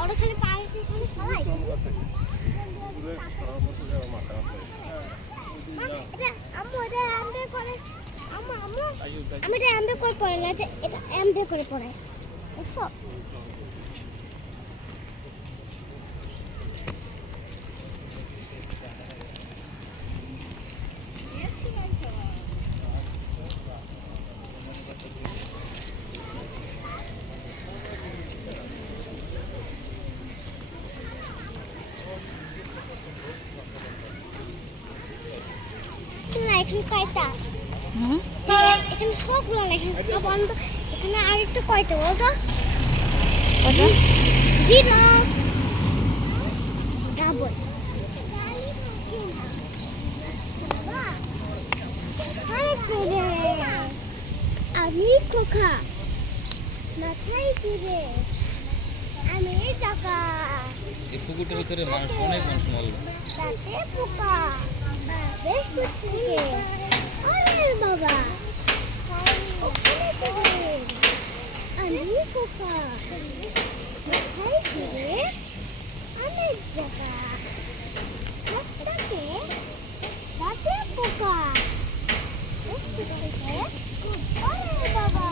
ওরা খালি পানিতে খালি ফলাই এটা আম্মু এটা আমবে করে আম্মু আম্মু আমি এটা আমবে করে পড়ে না এটা আমবে করে পড়ায় দেখো এখানে কয়টা এখানে সবগুলো এখানে বন্ধ এখানে আরেকটা কয়টা বলতো জিরো ডাবল আমি খোকা মাথায় দিবে আমি টাকা এই পুকুরটার ভিতরে মানুষ অনেক মানুষ মরল তাতে পোকা বেশ খুশি আরে বাবা আমি পোকা মাথায় দিবে আমি টাকা তাতে তাতে পোকা বেশ খুশি আরে বাবা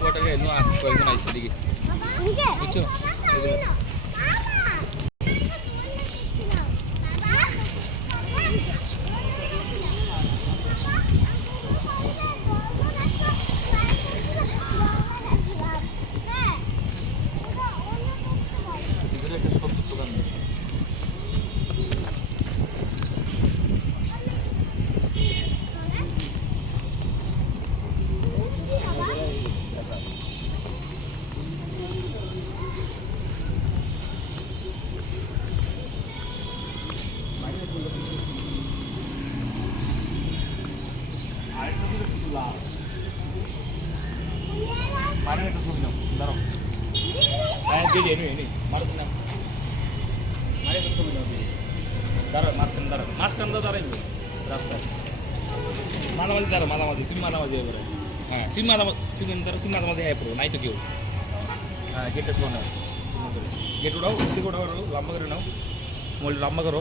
কুয়াটাকে নো আস কয়েকজন আইছে দিকে বুঝছো একটা সবজির দোকান মারেন একটা ছবি নাও দাঁড়াও হ্যাঁ দিদি এনে মারুন না মারে একটা ছবি নাও দাঁড়াও মাঝখান দাঁড়াইবে রাস্তায় মাঝামাঝি তুমি মাঝামাঝি এবারে হ্যাঁ তুমি মাঝামাঝি হ্যাঁ পড়ো নাই তো কেউ হ্যাঁ গেটটা শোনো গেট উঠাও লম্বা করে নাও মোল লম্বা করো